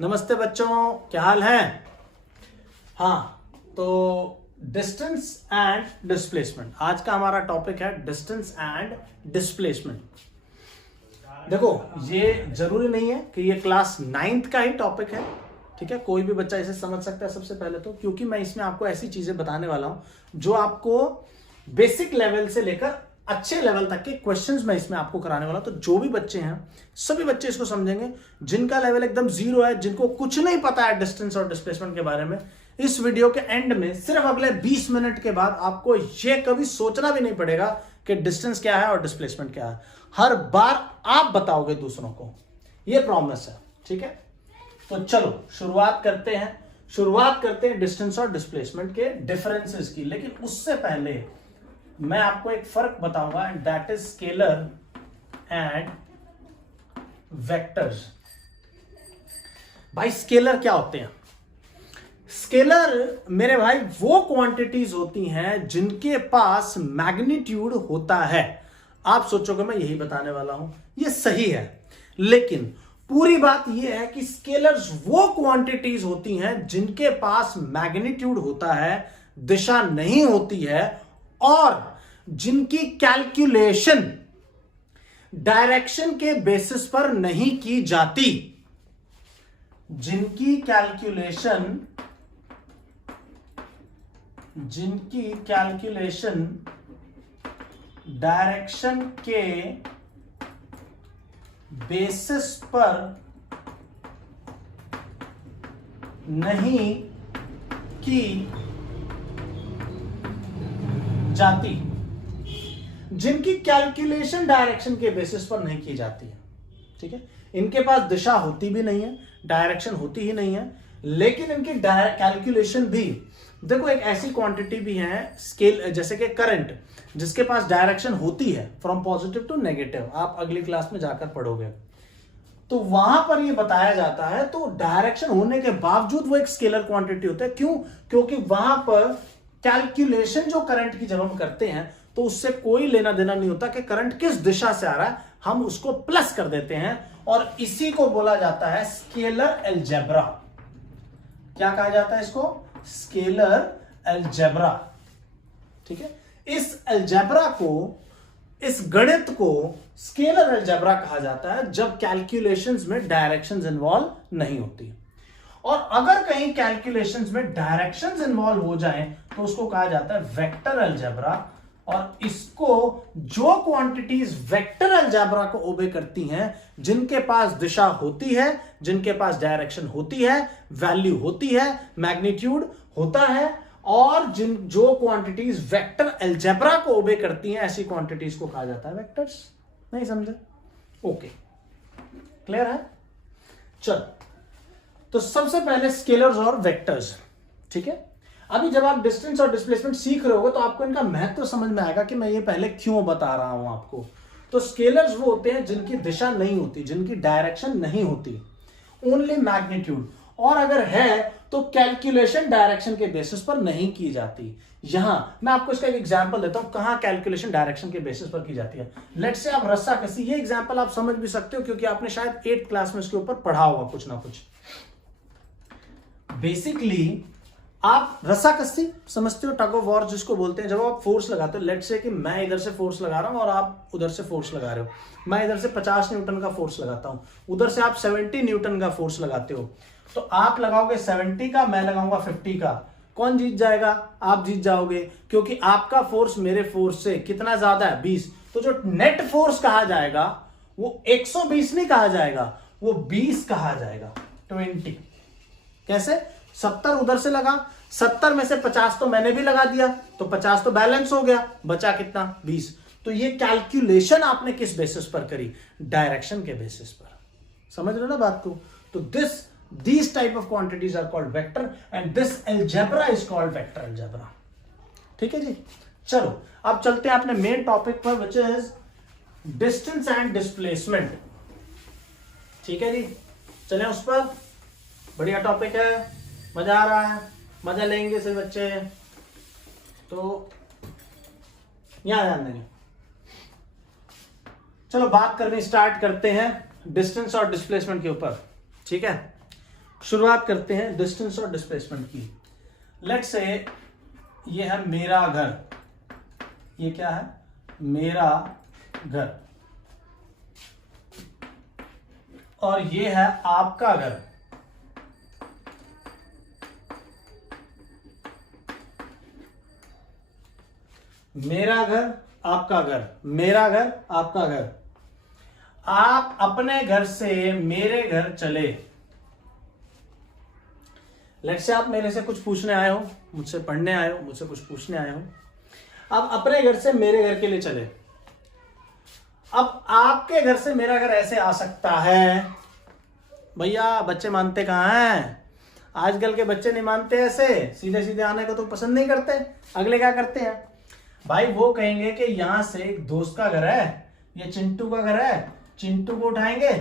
नमस्ते बच्चों, क्या हाल है। हाँ, तो डिस्टेंस एंड डिस्प्लेसमेंट आज का हमारा टॉपिक है। Distance and displacement. देखो, ये जरूरी नहीं है कि ये क्लास 9th का ही टॉपिक है, ठीक है। कोई भी बच्चा इसे समझ सकता है सबसे पहले तो, क्योंकि मैं इसमें आपको ऐसी चीजें बताने वाला हूं जो आपको बेसिक लेवल से लेकर अच्छे लेवल तक के क्वेश्चंस मैं इसमें आपको कराने वाला हूं। तो जो भी बच्चे हैं, सभी बच्चे इसको समझेंगे। जिनका लेवल एकदम जीरो है, जिनको कुछ नहीं पता है डिस्टेंस और डिस्प्लेसमेंट के बारे में, इस वीडियो के एंड में सिर्फ अगले 20 मिनट के बाद आपको यह कभी सोचना भी नहीं पड़ेगा कि डिस्टेंस क्या है और डिस्प्लेसमेंट क्या है। हर बार आप बताओगे दूसरों को, यह प्रॉमिस है, ठीक है। तो चलो शुरुआत करते हैं डिस्टेंस और डिस्प्लेसमेंट के डिफरेंसेस की। लेकिन उससे पहले मैं आपको एक फर्क बताऊंगा, and that is scalar and vectors. भाई, स्केलर क्या होते हैं? स्केलर मेरे भाई वो क्वांटिटीज होती हैं जिनके पास मैग्नीट्यूड होता है। आप सोचोगे मैं यही बताने वाला हूं, ये सही है, लेकिन पूरी बात यह है कि स्केलर्स वो क्वांटिटीज होती हैं जिनके पास मैग्नीट्यूड होता है, दिशा नहीं होती है, और जिनकी कैलकुलेशन डायरेक्शन के बेसिस पर नहीं की जाती। जिनकी कैलकुलेशन डायरेक्शन के बेसिस पर नहीं की जाती। जिनकी कैलकुलेशन डायरेक्शन के बेसिस पर नहीं की जाती है, ठीक है। इनके पास दिशा होती भी नहीं है, डायरेक्शन होती ही नहीं है, लेकिन इनकी कैलकुलेशन भी, देखो एक ऐसी क्वांटिटी भी है स्केल, जैसे कि करंट, जिसके पास डायरेक्शन होती है फ्रॉम पॉजिटिव टू नेगेटिव। आप अगली क्लास में जाकर पढ़ोगे तो वहां पर यह बताया जाता है। तो डायरेक्शन होने के बावजूद वो एक स्केलर क्वांटिटी होता है। क्यों? क्योंकि वहां पर कैलकुलेशन जो करंट की जब हम करते हैं तो उससे कोई लेना देना नहीं होता कि करंट किस दिशा से आ रहा है, हम उसको प्लस कर देते हैं, और इसी को बोला जाता है स्केलर अलजेब्रा। क्या कहा जाता है इसको? स्केलर अलजेब्रा, ठीक है। इस अलजेब्रा को, इस गणित को स्केलर अलजेब्रा कहा जाता है जब कैलकुलेशंस में डायरेक्शंस इन्वॉल्व नहीं होती। और अगर कहीं कैलकुलेशंस में डायरेक्शंस इन्वॉल्व हो जाएं तो उसको कहा जाता है वेक्टर अलजेब्रा। और इसको जो क्वांटिटीज वेक्टर अलजेब्रा को ओबे करती हैं, जिनके पास दिशा होती है, जिनके पास डायरेक्शन होती है, वैल्यू होती है, मैग्नीट्यूड होता है, और जो क्वांटिटीज वेक्टर अलजेब्रा को ओबे करती हैं, ऐसी क्वांटिटीज को कहा जाता है वेक्टर्स। नहीं समझे? ओके, क्लियर है? चलो, तो सबसे पहले स्केलर्स और वेक्टर्स, ठीक है। अभी जब आप डिस्टेंस और डिस्प्लेसमेंट सीख रहे होगे तो आपको इनका महत्व समझ में आएगा कि मैं ये पहले क्यों बता रहा हूं आपको। तो स्केलर्स वो होते हैं जिनकी दिशा नहीं होती, जिनकी डायरेक्शन नहीं होती, ओनली मैग्नीट्यूड, और अगर है तो कैलकुलेशन डायरेक्शन के बेसिस पर नहीं की जाती। यहां मैं आपको इसका एक एग्जांपल देता हूं, कहां कैलकुलेशन डायरेक्शन के बेसिस पर की जाती है। लेट्स से आप रस्साकसी, ये एग्जांपल आप समझ भी सकते हो क्योंकि आपने शायद 8th क्लास में इसके ऊपर पढ़ा होगा कुछ ना कुछ। बेसिकली आप रस्साकसी समझते हो, टग ऑफ वॉर जिसको बोलते हैं। जब आप फोर्स लगाते हो, लेट्स से कि मैं इधर से फोर्स लगा रहा हूं और आप उधर से फोर्स लगा रहे हो। मैं इधर से 50 न्यूटन का फोर्स लगाता हूं, उधर से आप 70 न्यूटन का फोर्स लगाते हो। तो आप लगाओगे 70 का, मैं लगाऊंगा 50 का। कौन जीत जाएगा? आप जीत जाओगे, क्योंकि आपका फोर्स मेरे फोर्स से कितना ज्यादा है? 20। तो जो नेट फोर्स कहा जाएगा वो 120 नहीं कहा जाएगा, वो 20 कहा जाएगा, 20। कैसे? 70 उधर से लगा, 70 में से 50 तो मैंने भी लगा दिया, तो 50 तो बैलेंस हो गया, बचा कितना? 20। तो ये कैलकुलेशन आपने किस बेसिस पर करी? डायरेक्शन के बेसिस पर। समझ रहे हो ना बात को? तो these type of quantities are called vector and this algebra is called vector algebra। ठीक है जी। चलो अब चलते हैं अपने मेन टॉपिक पर, which is distance and displacement। ठीक है जी, चलें उस पर। बढ़िया टॉपिक है, मजा आ रहा है, मजा लेंगे से बच्चे तो यहां ध्यान देंगे। चलो बात करनी स्टार्ट करते हैं डिस्टेंस और डिस्प्लेसमेंट के ऊपर, ठीक है। शुरुआत करते हैं डिस्टेंस और डिस्प्लेसमेंट की। लेट्स से ये है मेरा घर, ये क्या है, मेरा घर, और ये है आपका घर। मेरा घर, आपका घर, मेरा घर, आपका घर। आप अपने घर से मेरे घर चले। लेट्स से आप मेरे से कुछ पूछने आए हो, मुझसे पढ़ने आए हो, मुझसे कुछ पूछने आए हो। आप अपने घर से मेरे घर के लिए चले। अब आपके घर से मेरा घर ऐसे आ सकता है, भैया बच्चे मानते कहाँ हैं, आजकल के बच्चे नहीं मानते, ऐसे सीधे सीधे आने को तो पसंद नहीं करते। अगले क्या करते हैं भाई, वो कहेंगे कि यहां से एक दोस्त का घर है, ये चिंटू का घर है, चिंटू को उठाएंगे,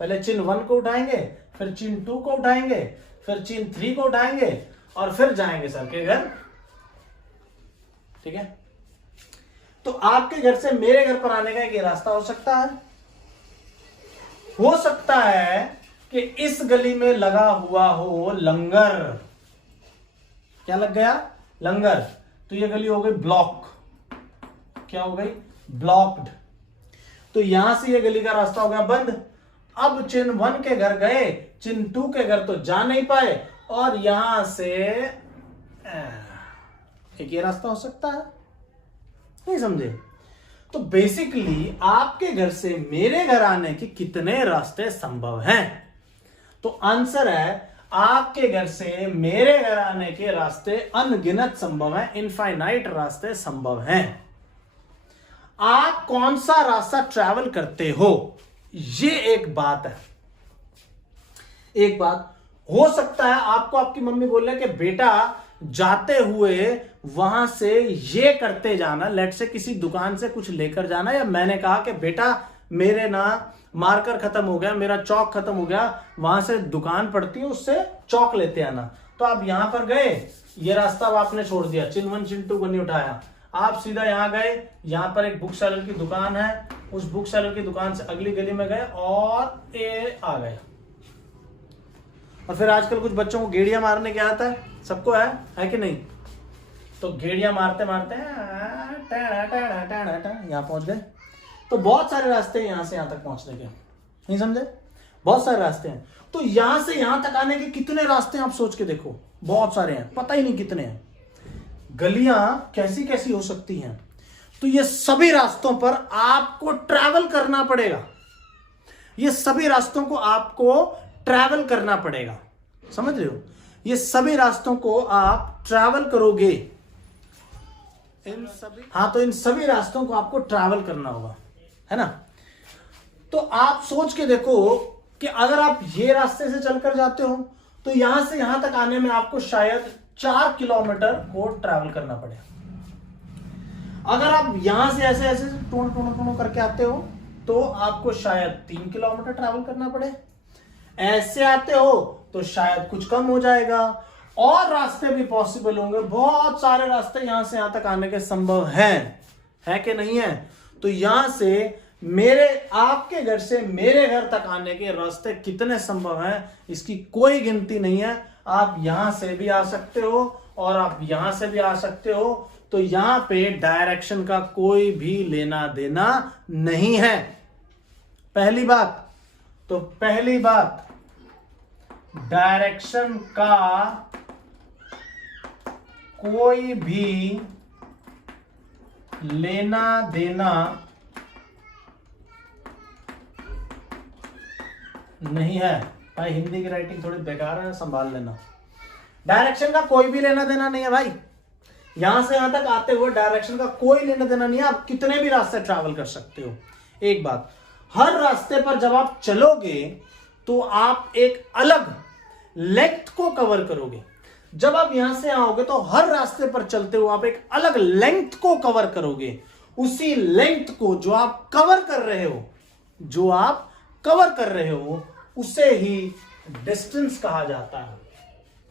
पहले चिन 1 को उठाएंगे, फिर चिन 2 को उठाएंगे, फिर चिन 3 को उठाएंगे, और फिर जाएंगे सर के घर। ठीक है, तो आपके घर से मेरे घर पर आने का एक रास्ता हो सकता है। हो सकता है कि इस गली में लगा हुआ हो लंगर। क्या लग गया, लंगर, तो ये गली हो गई ब्लॉक। क्या हो गई, ब्लॉक्ड। तो यहां से ये गली का रास्ता हो गया बंद। अब चिन 1 के घर गए, चिन 2 के घर तो जा नहीं पाए, और यहां से एक ये रास्ता हो सकता है। नहीं समझे? तो बेसिकली आपके घर से मेरे घर आने के कितने रास्ते संभव हैं? तो आंसर है आपके घर से मेरे घर आने के रास्ते अनगिनत संभव हैं, इनफाइनाइट रास्ते संभव हैं। आप कौन सा रास्ता ट्रैवल करते हो, ये एक बात है। एक बात हो सकता है आपको आपकी मम्मी बोले कि बेटा जाते हुए वहां से ये करते जाना, लेट से किसी दुकान से कुछ लेकर जाना, या मैंने कहा कि बेटा मेरे ना मार्कर खत्म हो गया, मेरा चौक खत्म हो गया, वहां से दुकान पड़ती है उससे चौक लेते आना। तो आप यहां पर गए, ये रास्ता आपने छोड़ दिया, चिन 1 चिन 2 को नहीं उठाया, आप सीधा यहां गए, यहां पर एक बुक सेलर की दुकान है, उस बुक सेलर की दुकान से अगली गली में गए और ये आ गए। और फिर आजकल कुछ बच्चों को गेड़ियां मारने क्या आता है, सबको है कि नहीं? तो गेड़ियां मारते मारते यहां पहुंच गए। तो बहुत सारे रास्ते हैं यहां से यहां तक पहुंचने के, नहीं समझे? बहुत सारे रास्ते हैं। तो यहां से यहां तक आने के कितने रास्ते हैं आप सोच के देखो, बहुत सारे हैं, पता ही नहीं कितने हैं। गलियां कैसी कैसी हो सकती हैं। तो ये सभी रास्तों पर आपको ट्रैवल करना पड़ेगा, ये सभी रास्तों को आपको ट्रैवल करना पड़ेगा, समझ रहे हो? ये सभी रास्तों को आप ट्रैवल करोगे, इन सभी, हाँ, तो इन सभी रास्तों को आपको ट्रैवल करना होगा, है ना? तो आप सोच के देखो कि अगर आप ये रास्ते से चलकर जाते हो तो यहां से यहां तक आने में आपको शायद 4 किलोमीटर को ट्रैवल करना पड़े। अगर आप यहां से ऐसे ऐसे टूण करके आते हो तो आपको शायद 3 किलोमीटर ट्रैवल करना पड़े। ऐसे आते हो तो शायद कुछ कम हो जाएगा, और रास्ते भी पॉसिबल होंगे, बहुत सारे रास्ते यहां से यहां तक आने के संभव हैं, है कि नहीं है? तो यहां से आपके घर से मेरे घर तक आने के रास्ते कितने संभव हैं, इसकी कोई गिनती नहीं है। आप यहां से भी आ सकते हो और आप यहां से भी आ सकते हो। तो यहां पे डायरेक्शन का कोई भी लेना देना नहीं है, पहली बात। तो पहली बात, डायरेक्शन का कोई भी लेना देना नहीं है। भाई हिंदी की राइटिंग थोड़ी बेकार है, संभाल लेना। डायरेक्शन का कोई भी लेना देना नहीं है भाई, यहां से यहां तक आते हुए डायरेक्शन का कोई लेना देना नहीं है। आप कितने भी रास्ते ट्रैवल कर सकते हो। एक बात, हर रास्ते पर जब आप चलोगे तो आप एक अलग लेंथ को कवर करोगे। जब आप यहां से आओगे तो हर रास्ते पर चलते हुए आप एक अलग लेंथ को कवर करोगे। उसी लेंथ को जो आप कवर कर रहे हो उसे ही डिस्टेंस कहा जाता है।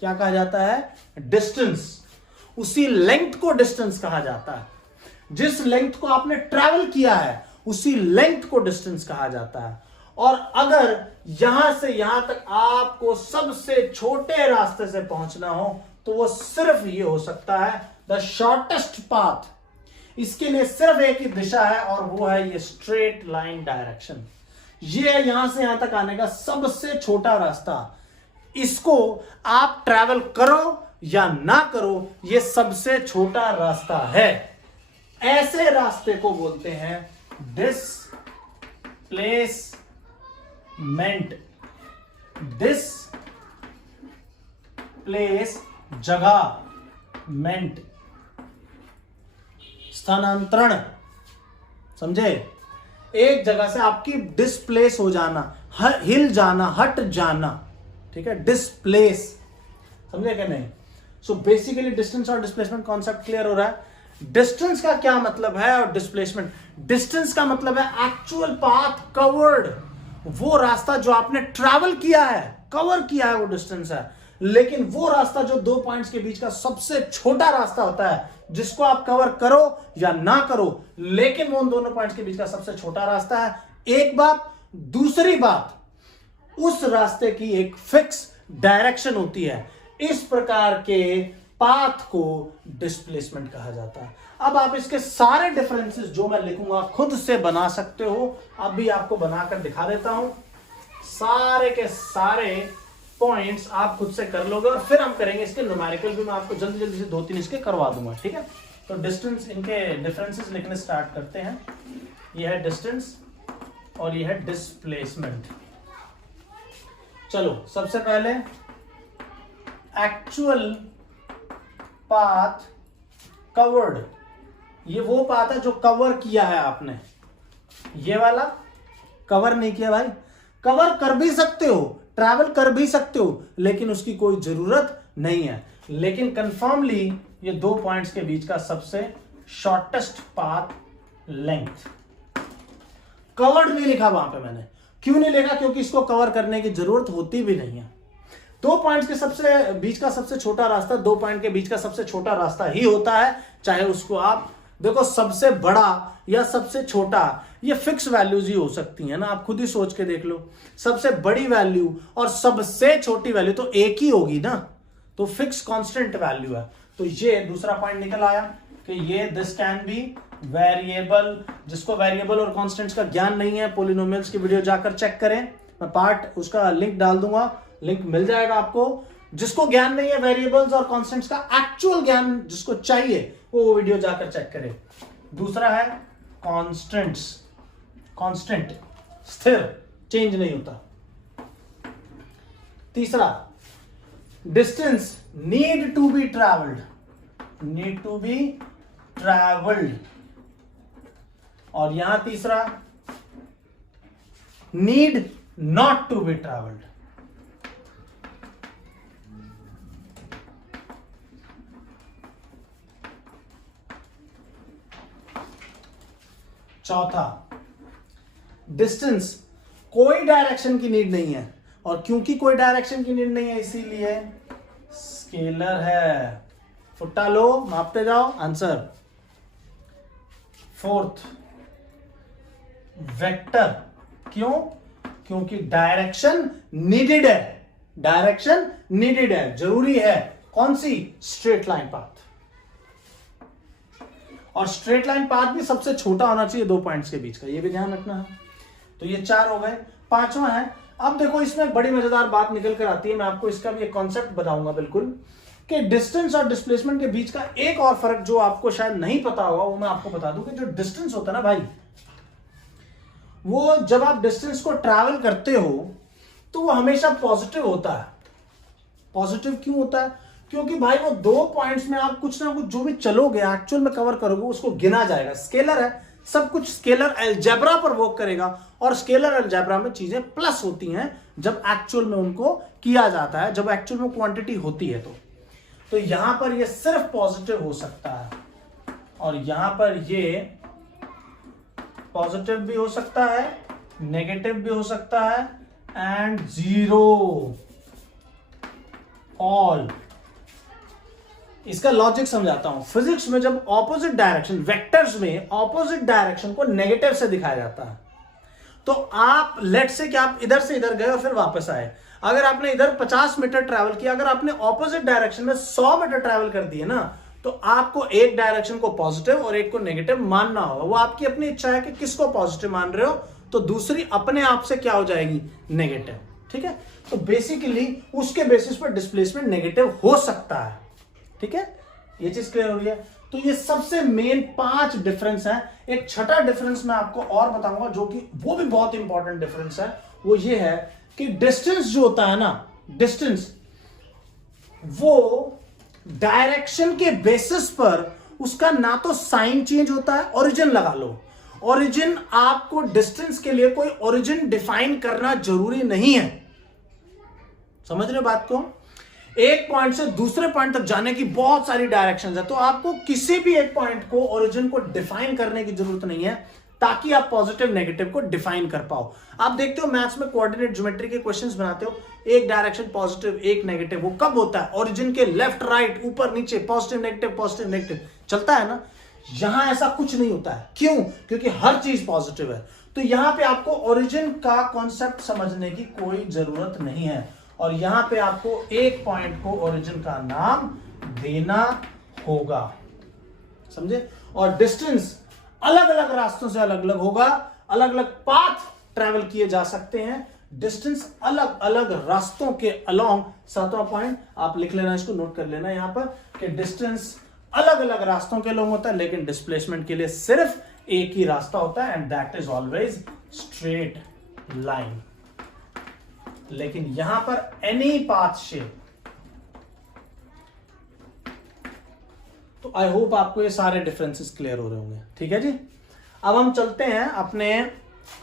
क्या कहा जाता है? डिस्टेंस। उसी लेंथ को डिस्टेंस कहा जाता है। जिस लेंथ को आपने ट्रैवल किया है उसी लेंथ को डिस्टेंस कहा जाता है। और अगर यहां से यहां तक आपको सबसे छोटे रास्ते से पहुंचना हो तो वो सिर्फ ये हो सकता है द शॉर्टेस्ट पाथ। इसके लिए सिर्फ एक ही दिशा है और वो है ये स्ट्रेट लाइन डायरेक्शन। ये है यहां से यहां तक आने का सबसे छोटा रास्ता। इसको आप ट्रैवल करो या ना करो, ये सबसे छोटा रास्ता है। ऐसे रास्ते को बोलते हैं डिस्प्लेसमेंट। डिस्प्लेस जगहमेंट, स्थानांतरण, समझे? एक जगह से आपकी डिस्प्लेस हो जाना, हिल जाना, हट जाना, ठीक है, डिस्प्लेस, समझे क्या नहीं? सो बेसिकली डिस्टेंस और डिस्प्लेसमेंट कॉन्सेप्ट क्लियर हो रहा है। डिस्टेंस का क्या मतलब है और डिस्प्लेसमेंट? डिस्टेंस का मतलब है एक्चुअल पाथ कवर्ड, वो रास्ता जो आपने ट्रैवल किया है, कवर किया है, वो डिस्टेंस है। लेकिन वो रास्ता जो दो पॉइंट्स के बीच का सबसे छोटा रास्ता होता है, जिसको आप कवर करो या ना करो, लेकिन वो उन दोनों पॉइंट्स के बीच का सबसे छोटा रास्ता है। एक बात। दूसरी बात, उस रास्ते की एक फिक्स डायरेक्शन होती है। इस प्रकार के पाथ को डिस्प्लेसमेंट कहा जाता है। अब आप इसके सारे डिफरेंसेस जो मैं लिखूंगा खुद से बना सकते हो। अब भी आपको बनाकर दिखा देता हूं। सारे के सारे पॉइंट्स आप खुद से कर लोगे और फिर हम करेंगे इसके न्यूमेरिकल भी। मैं आपको जल्दी जल्दी से 2-3 इसके करवा दूंगा, ठीक है? तो डिस्टेंस, इनके डिफरेंसेस लिखने स्टार्ट करते हैं। यह है डिस्टेंस और यह है डिस्प्लेसमेंट। चलो, सबसे पहले एक्चुअल पाथ कवर्ड। ये वो पाथ है जो कवर किया है आपने। ये वाला कवर नहीं किया भाई। कवर कर भी सकते हो, ट्रैवल कर भी सकते हो, लेकिन उसकी कोई जरूरत नहीं है। लेकिन कंफर्मली ये दो पॉइंट्स के बीच का सबसे शॉर्टेस्ट पाथ लेंथ। कवर्ड नहीं लिखा वहां पे मैंने। क्यों नहीं लिखा? क्योंकि इसको कवर करने की जरूरत होती भी नहीं है। दो पॉइंट्स के सबसे बीच का सबसे छोटा रास्ता दो पॉइंट के बीच का सबसे छोटा रास्ता ही होता है। चाहे उसको आप देखो सबसे बड़ा या सबसे छोटा, ये फिक्स वैल्यूज ही हो सकती है ना। आप खुद ही सोच के देख लो, सबसे बड़ी वैल्यू और सबसे छोटी वैल्यू तो एक ही होगी ना, तो फिक्स कांस्टेंट वैल्यू है। तो ये दूसरा पॉइंट निकल आया कि ये दिस कैन बी वेरिएबल। जिसको वेरिएबल और कांस्टेंट्स का ज्ञान नहीं है, पॉलिनोमियल्स की वीडियो जाकर चेक करें, मैं पार्ट उसका लिंक डाल दूंगा, लिंक मिल जाएगा आपको। जिसको ज्ञान नहीं है वेरिएबल्स और कांस्टेंट्स का, एक्चुअल ज्ञान जिसको चाहिए वो वीडियो जाकर चेक करें। दूसरा है कांस्टेंट्स। कांस्टेंट स्थिर, चेंज नहीं होता। तीसरा distance need to be travelled. Need to be travelled. और यहां तीसरा need not to be travelled. चौथा, डिस्टेंस कोई डायरेक्शन की नीड नहीं है, और क्योंकि कोई डायरेक्शन की नीड नहीं है इसीलिए स्केलर है। फुट्टा लो, मापते जाओ, आंसर। Fourth, vector. क्यों? क्योंकि डायरेक्शन नीडेड है। डायरेक्शन नीडेड है, जरूरी है। कौन सी? Straight line path. और स्ट्रेट लाइन पाथ भी सबसे छोटा होना चाहिए दो पॉइंट्स के बीच का, ये भी ध्यान रखना है। तो ये चार हो गए। पांचवा है, अब देखो इसमें बड़ी मजेदार बात निकल कर आती है। मैं आपको इसका भी एक कॉन्सेप्ट बताऊंगा बिल्कुल, कि डिस्टेंस और डिस्प्लेसमेंट के बीच का एक और फर्क जो आपको शायद नहीं पता होगा, वो मैं आपको बता दूं कि जो डिस्टेंस होता है ना भाई, वो जब आप डिस्टेंस को ट्रैवल करते हो तो वो हमेशा पॉजिटिव होता है। पॉजिटिव क्यों होता है? क्योंकि भाई वो दो पॉइंट्स में आप कुछ ना कुछ जो भी चलोगे, एक्चुअल में कवर करोगे, उसको गिना जाएगा। स्केलर है, सब कुछ स्केलर अलजेब्रा पर वर्क करेगा, और स्केलर अलजेब्रा में चीजें प्लस होती हैं जब एक्चुअल में उनको किया जाता है, जब एक्चुअल में क्वांटिटी होती है। तो यहां पर ये सिर्फ पॉजिटिव हो सकता है, और यहां पर ये पॉजिटिव भी हो सकता है, नेगेटिव भी हो सकता है, एंड जीरो ऑल। इसका लॉजिक समझाता हूं। फिजिक्स में जब ऑपोजिट डायरेक्शन, वेक्टर्स में ऑपोजिट डायरेक्शन को नेगेटिव से दिखाया जाता है, तो आप लेट से कि आप इधर से इधर गए और फिर वापस आए, अगर आपने इधर 50 मीटर ट्रैवल किया, अगर आपने ऑपोजिट डायरेक्शन में 100 मीटर ट्रैवल कर दिए ना, तो आपको एक डायरेक्शन को पॉजिटिव और एक को नेगेटिव मानना होगा। वो आपकी अपनी इच्छा है कि किसको पॉजिटिव मान रहे हो, तो दूसरी अपने आप से क्या हो जाएगी, नेगेटिव। ठीक है, तो बेसिकली उसके बेसिस पर डिस्प्लेसमेंट नेगेटिव हो सकता है। ठीक है, ये चीज क्लियर हो रही है। तो ये सबसे मेन 5 डिफरेंस है। एक छठा डिफरेंस मैं आपको और बताऊंगा, जो कि वो भी बहुत इंपॉर्टेंट डिफरेंस है। वो ये है कि डिस्टेंस जो होता है ना, डिस्टेंस वो डायरेक्शन के बेसिस पर उसका ना तो साइन चेंज होता है, ओरिजिन लगा लो, ओरिजिन आपको डिस्टेंस के लिए कोई ओरिजिन डिफाइन करना जरूरी नहीं है। समझ रहे हो बात को? एक पॉइंट से दूसरे पॉइंट तक जाने की बहुत सारी डायरेक्शंस है, तो आपको किसी भी एक पॉइंट को, ओरिजिन को डिफाइन करने की जरूरत नहीं है, ताकि आप पॉजिटिव नेगेटिव को डिफाइन कर पाओ। आप देखते हो मैथ्स में कोऑर्डिनेट ज्योमेट्री के क्वेश्चंस बनाते हो, एक डायरेक्शन पॉजिटिव एक नेगेटिव, वो कब होता है, ओरिजिन के लेफ्ट राइट ऊपर नीचे, पॉजिटिव नेगेटिव चलता है ना। यहां ऐसा कुछ नहीं होता है। क्यों? क्योंकि हर चीज पॉजिटिव है। तो यहां पे आपको ओरिजिन का कॉन्सेप्ट समझने की कोई जरूरत नहीं है, और यहां पे आपको एक पॉइंट को ओरिजिन का नाम देना होगा। समझे? और डिस्टेंस अलग अलग रास्तों से अलग अलग होगा, अलग अलग पाथ ट्रेवल किए जा सकते हैं। डिस्टेंस अलग अलग रास्तों के अलोंग, 7वां पॉइंट आप लिख लेना, इसको नोट कर लेना यहां पर, कि डिस्टेंस अलग अलग रास्तों के अलोंग होता है, लेकिन डिस्प्लेसमेंट के लिए सिर्फ एक ही रास्ता होता है, and that is always straight line. लेकिन यहां पर एनी पाथ शेप। तो आई होप आपको ये सारे डिफरेंसेस क्लियर हो रहे होंगे। ठीक है जी, अब हम चलते हैं अपने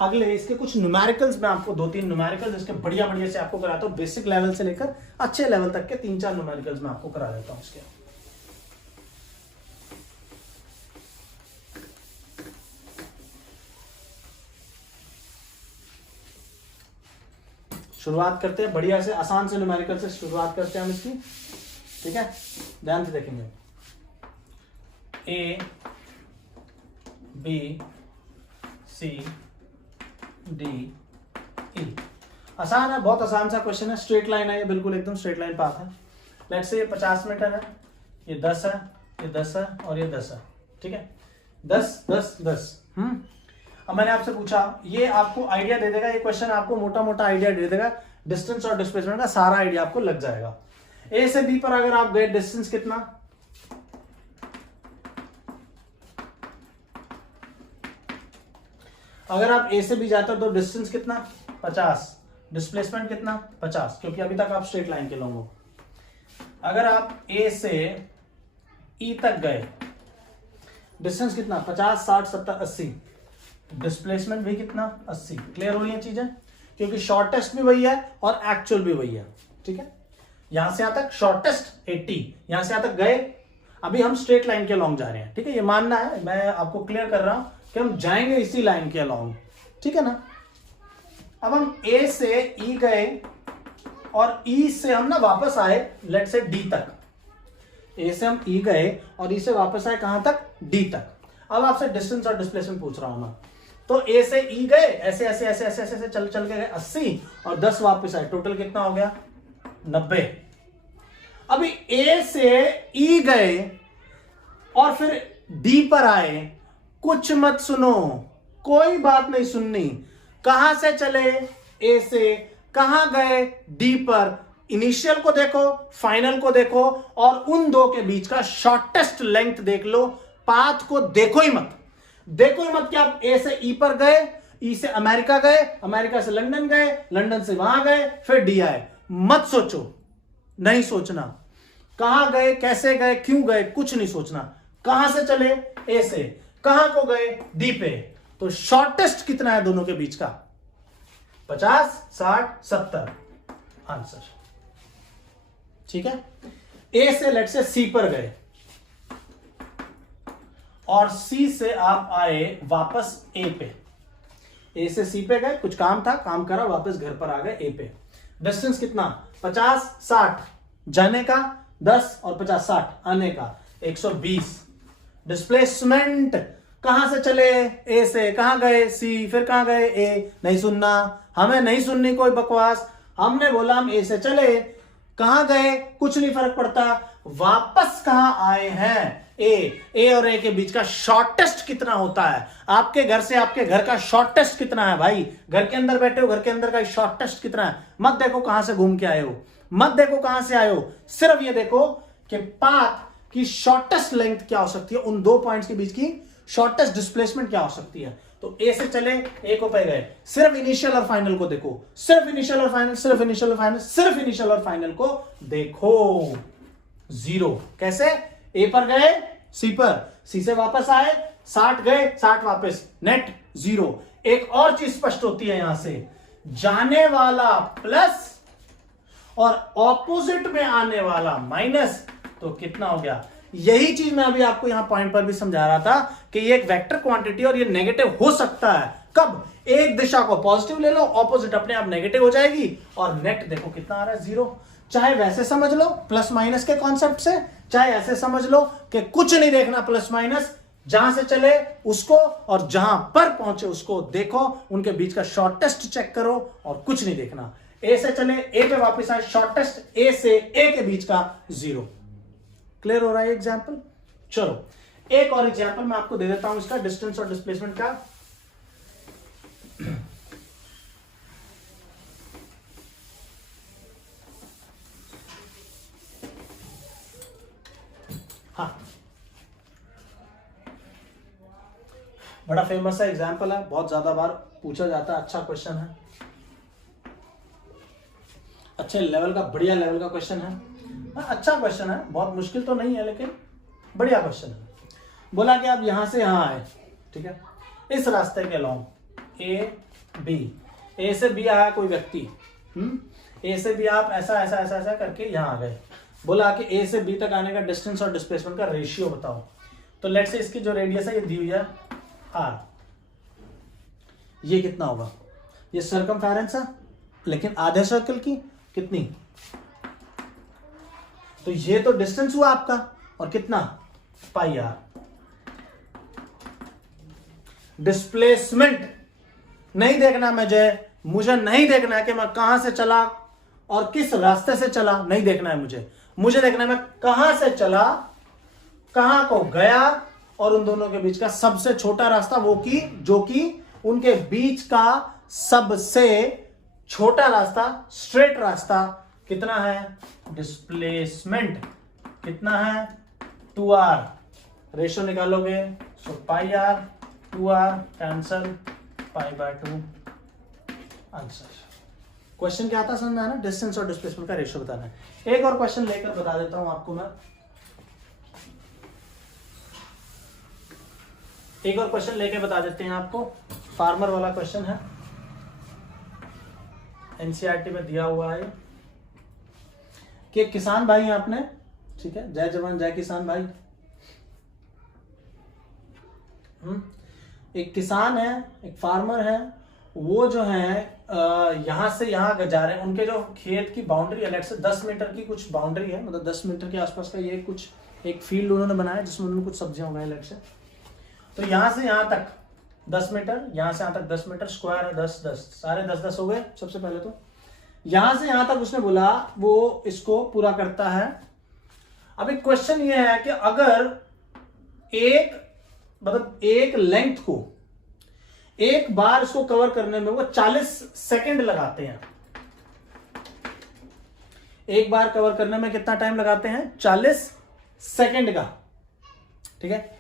अगले, इसके कुछ न्यूमेरिकल्स में आपको 2-3 न्यूमेरिकल्स इसके बढ़िया बढ़िया से आपको कराता हूं, बेसिक लेवल से लेकर अच्छे लेवल तक के 3-4 न्यूमेरिकल्स में आपको करा देता हूं। इसके शुरुआत करते हैं बढ़िया से, आसान से न्यूमेरिकल से शुरुआत करते हैं हम इसकी। ठीक है, ध्यान से देखेंगे। A B C D E, आसान है, बहुत आसान सा क्वेश्चन है, स्ट्रेट लाइन है ये, बिल्कुल एकदम स्ट्रेट लाइन पाथ है। लेट्स से ये 50 मीटर है, ये 10 है, ये 10 है और ये 10 है। ठीक है, 10 10 10। अब मैंने आपसे पूछा, ये आपको आइडिया दे देगा, ये क्वेश्चन आपको मोटा मोटा आइडिया दे देगा, डिस्टेंस और डिस्प्लेसमेंट का सारा आइडिया आपको लग जाएगा। ए से बी पर अगर आप गए, डिस्टेंस कितना, अगर आप ए से बी जाते हो तो डिस्टेंस कितना, 50, डिस्प्लेसमेंट कितना, 50, क्योंकि अभी तक आप स्ट्रेट लाइन के लोग हो। अगर आप ए से ई तक गए, डिस्टेंस कितना, 50 60 70 80, डिस्प्लेसमेंट भी कितना, 80। क्लियर हो रही है चीजें? क्योंकि शॉर्टेस्ट भी वही है और एक्चुअल भी वही है। ठीक है, यहां से यहां तक शॉर्टेस्ट 80, यहां से यहां तक गए, अभी हम स्ट्रेट लाइन के अलोंग जा रहे हैं। ठीक है, ये मानना है, मैं आपको क्लियर कर रहा हूं कि हम जाएंगे इसी लाइन के अलोंग। ठीक है ना। अब हम ए से ई गए और ई से हम ना वापस आए, लेट से डी तक। ए से हम ई गए और ई से वापस आए कहां तक, डी तक। अब आपसे डिस्टेंस और डिस्प्लेसमेंट पूछ रहा हूं मैं। तो ए से ई गए, ऐसे ऐसे ऐसे ऐसे ऐसे चल चल के गए 80 और 10 वापस आए, टोटल कितना हो गया, 90। अभी ए से ई गए और फिर डी पर आए, कुछ मत सुनो, कोई बात नहीं सुननी। कहां से चले, ए से, कहां गए, डी पर। इनिशियल को देखो, फाइनल को देखो, और उन दो के बीच का शॉर्टेस्ट लेंथ देख लो, पाथ को देखो ही मत। देखो ही मत कि आप ए से ई पर गए, ई से अमेरिका गए, अमेरिका से लंदन गए, लंदन से वहां गए, फिर डी आए। मत सोचो, नहीं सोचना। कहां गए, कैसे गए, क्यों गए, कुछ नहीं सोचना। कहां से चले, ए से, कहां को गए, डी पे। तो शॉर्टेस्ट कितना है दोनों के बीच का, 50 60 70 आंसर। ठीक है, ए से लेट से सी पर गए और सी से आप आए वापस ए पे। ए से सी पे गए, कुछ काम था, काम करा, वापस घर पर आ गए ए पे। डिस्टेंस कितना, 50 60 जाने का, 10 और 50 60 आने का, 120। डिस्प्लेसमेंट कहां से चले? ए से। कहां गए? सी। फिर कहां गए? ए। नहीं सुनना, हमें नहीं सुननी कोई बकवास। हमने बोला हम ए से चले, कहां गए? कुछ नहीं फर्क पड़ता। वापस कहां आए हैं? ए और ए के बीच का शॉर्टेस्ट कितना होता है? आपके घर से आपके घर का शॉर्टेस्ट कितना है भाई? घर के अंदर बैठे हो, घर के अंदर का शॉर्टेस्ट कितना है? मत देखो कहां से घूम के आए हो, मत देखो कहां से आए हो, सिर्फ ये देखो कि पाथ की शॉर्टेस्ट लेंथ क्या हो सकती है, उन दो पॉइंट्स के बीच की शॉर्टेस्ट डिस्प्लेसमेंट क्या हो सकती है। तो ए से चले, ए को पे गए, सिर्फ इनिशियल और फाइनल को देखो, सिर्फ इनिशियल और फाइनल, सिर्फ इनिशियल और फाइनल, सिर्फ इनिशियल और फाइनल को देखो। 0 कैसे? ए पर गए, सी पर, सी से वापस आए, 60 गए, 60 वापस, नेट 0। एक और चीज स्पष्ट होती है यहां से, जाने वाला प्लस और ऑपोजिट में आने वाला माइनस, तो कितना हो गया? यही चीज मैं अभी आपको यहां पॉइंट पर भी समझा रहा था कि ये एक वेक्टर क्वांटिटी और ये नेगेटिव हो सकता है। कब? एक दिशा को पॉजिटिव ले लो, ऑपोजिट अपने आप नेगेटिव हो जाएगी और नेट देखो कितना आ रहा है? 0। चाहे वैसे समझ लो प्लस माइनस के कॉन्सेप्ट से, चाहे ऐसे समझ लो कि कुछ नहीं देखना प्लस माइनस, जहां से चले उसको और जहां पर पहुंचे उसको देखो, उनके बीच का शॉर्टेस्ट चेक करो और कुछ नहीं देखना। ए से चले, ए पे वापस आए, शॉर्टेस्ट ए से ए के बीच का 0। क्लियर हो रहा है एग्जाम्पल? चलो एक और एग्जाम्पल मैं आपको दे देता हूं इसका, डिस्टेंस और डिस्प्लेसमेंट का। हाँ, बड़ा फेमस है एग्जाम्पल है, बहुत ज्यादा बार पूछा जाता है, अच्छा क्वेश्चन है, अच्छे लेवल का, बढ़िया लेवल का क्वेश्चन है। अच्छा क्वेश्चन है, बहुत मुश्किल तो नहीं है लेकिन बढ़िया क्वेश्चन है। बोला कि आप यहां से यहां आए, ठीक है, इस रास्ते के लॉन्ग ए बी, ए से बी आया कोई व्यक्ति, ए से बी आप ऐसा ऐसा ऐसा ऐसा करके यहां आ गए। बोला कि ए से बी तक आने का डिस्टेंस और डिस्प्लेसमेंट का रेशियो बताओ। तो लेट्स से इसकी जो रेडियस है ये दी हुई है आर, ये कितना होगा? ये सर्कमफेरेंस है, लेकिन आधे सर्कल की कितनी? तो ये तो डिस्टेंस हुआ आपका, और कितना? पाई आर। डिस्प्लेसमेंट नहीं देखना मुझे नहीं देखना है कि मैं कहां से चला और किस रास्ते से चला, नहीं देखना है मुझे देखना है मैं कहां से चला, कहां को गया, और उन दोनों के बीच का सबसे छोटा रास्ता जो कि उनके बीच का सबसे छोटा रास्ता, स्ट्रेट रास्ता कितना है? डिस्प्लेसमेंट कितना है? 2r। रेशियो निकालोगे तो pi r 2r cancel, π/2 answer. Question क्या था समझ में आया ना? डिस्टेंस और डिस्प्लेसमेंट का रेशियो बताना है। एक और क्वेश्चन लेकर बता देता हूं आपको मैं, एक और क्वेश्चन लेके बता देते हैं आपको। फार्मर वाला क्वेश्चन है, एनसीईआरटी में दिया हुआ है कि किसान भाई हैं आपने, ठीक है, जय जवान जय किसान भाई। एक किसान है, एक फार्मर है, वो जो है यहां से यहां जा रहे हैं, उनके जो खेत की बाउंड्री है, लेट्स से 10 मीटर की कुछ बाउंड्री है, मतलब 10 मीटर के आसपास का ये कुछ एक फील्ड उन्होंने बनाया जिसमें उन्होंने कुछ सब्जियां उगाई, लेट्स से। तो यहां से यहां तक 10 मीटर, यहां से यहां तक 10 मीटर, स्क्वायर है 10 10, सारे 10 10 हो गए। सबसे पहले तो यहां से यहां तक उसने बोला वो इसको पूरा करता है। अभी क्वेश्चन ये है कि अगर एक लेंथ को एक बार इसको कवर करने में वो 40 सेकंड लगाते हैं, एक बार कवर करने में कितना टाइम लगाते हैं? 40 सेकंड का, ठीक है,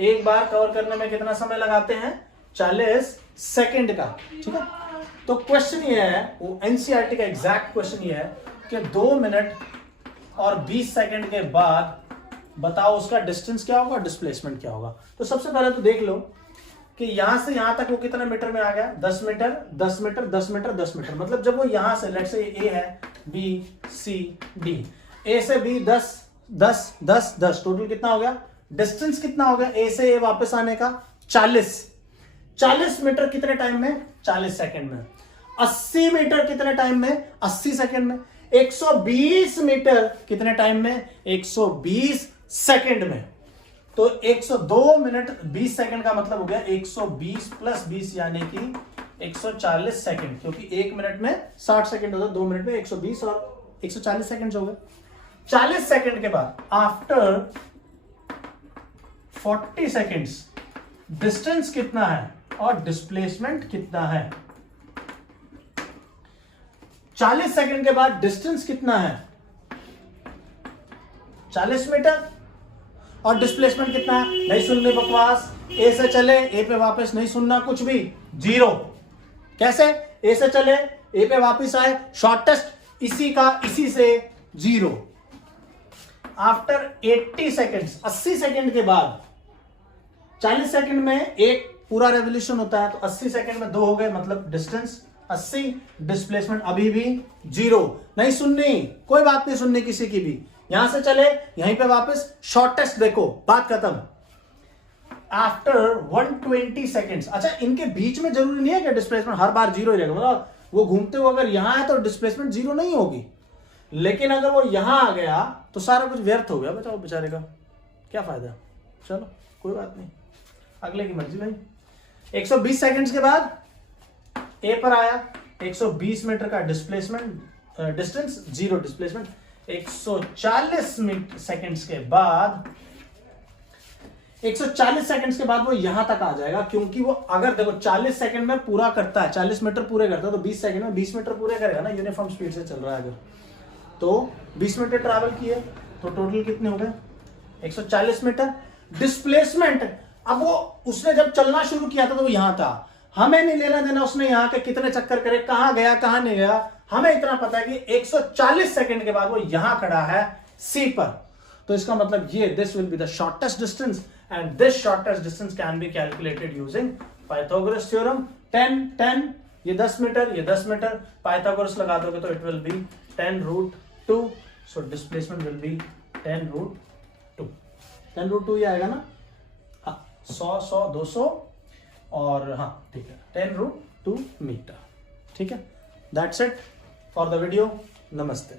एक बार कवर करने में कितना समय लगाते हैं? 40 सेकंड का, ठीक है। तो क्वेश्चन ये है, वो एनसीईआरटी का एग्जैक्ट क्वेश्चन ये है कि 2 मिनट और 20 सेकंड के बाद बताओ उसका डिस्टेंस क्या होगा, डिस्प्लेसमेंट क्या होगा। तो सबसे पहले तो देख लो कि यहां से यहां तक वो कितने मीटर में आ गया? 10 मीटर 10 मीटर 10 मीटर 10 मीटर। मतलब जब वो यहां से, लेट्स से ए है, बी सी डी, ए से बी 10 10 10 10, टोटल कितना हो गया? डिस्टेंस कितना हो गया ए से ए वापस आने का? 40 मीटर कितने टाइम में? 40 सेकंड में। 80 मीटर कितने टाइम में? 80 सेकंड में। 120 मीटर कितने टाइम में? 120 सेकंड में। तो 102 मिनट 20 सेकंड का मतलब हो गया 120 प्लस 20 यानी कि 140 सेकंड, क्योंकि 1 मिनट में 60 सेकंड होता है, 2 मिनट में 120 और 140 सेकंड हो गए। 40 सेकंड के बाद आफ्टर 40 सेकंड्स डिस्टेंस कितना है और डिस्प्लेसमेंट कितना है। 40 सेकंड के बाद डिस्टेंस कितना है 40 मीटर और डिस्प्लेसमेंट कितना है, नहीं सुनने बकवास, ए से चले ए पे वापस नहीं सुनना कुछ भी, 0। कैसे, ए से चले ए पे वापस आए, शॉर्टेस्ट इसी का इसी से 0। आफ्टर 80 सेकेंड्स 80 सेकेंड के बाद 40 सेकेंड में एक पूरा रेवोल्यूशन होता है, तो 80 सेकेंड में 2 हो गए, मतलब डिस्टेंस 80, डिस्प्लेसमेंट अभी भी 0। नहीं सुननी, कोई बात नहीं सुननी किसी की भी, यहां से चले यहीं पे वापस, शॉर्टेस्ट देखो, बात खत्म। आफ्टर 120 सेकेंड्स, अच्छा इनके बीच में जरूरी नहीं है कि डिस्प्लेसमेंट हर बार 0 ही रहेगा, मतलब वो घूमते हुए अगर यहां है तो डिस्प्लेसमेंट 0 नहीं होगी, लेकिन अगर वो यहां आ गया तो सारा कुछ व्यर्थ हो गया बचाओ बेचारे का, क्या फायदा। चलो कोई बात नहीं, अगले की मर्जी भाई। 120 सेकेंड्स के बाद ए पर आया, 120 मीटर का डिस्प्लेसमेंट डिस्टेंस, 0 डिस्प्लेसमेंट। 140 सेकेंड्स के बाद 140 सेकंड्स के बाद वो यहां तक आ जाएगा, क्योंकि वो अगर देखो 40 सेकंड में पूरा करता है, 40 मीटर पूरे करता है, तो 20 सेकंड में 20 मीटर पूरे करेगा ना, यूनिफॉर्म स्पीड से चल रहा है अगर, तो 20 मीटर ट्रैवल किए तो टोटल कितने हो गए 140 मीटर। डिस्प्लेसमेंट, अब वो उसने जब चलना शुरू किया था तो वो यहां था, हमें नहीं लेना देना उसने यहां के कितने चक्कर करे, कहां गया कहां नहीं गया, हमें इतना पता है कि 140 सेकंड के बाद वो यहां खड़ा है सी पर, तो इसका मतलब ये this will be the shortest distance and this shortest distance can be calculated using Pythagoras theorem. 10 ये 10 मीटर ये 10 मीटर, पाइथागोरस लगा दोगे तो it will be 10√2, so displacement will be 10√2। 10√2 ही आएगा ना, हाँ 100 200 और हाँ ठीक है 10√2 मीटर, ठीक है। That's it for the video, नमस्ते।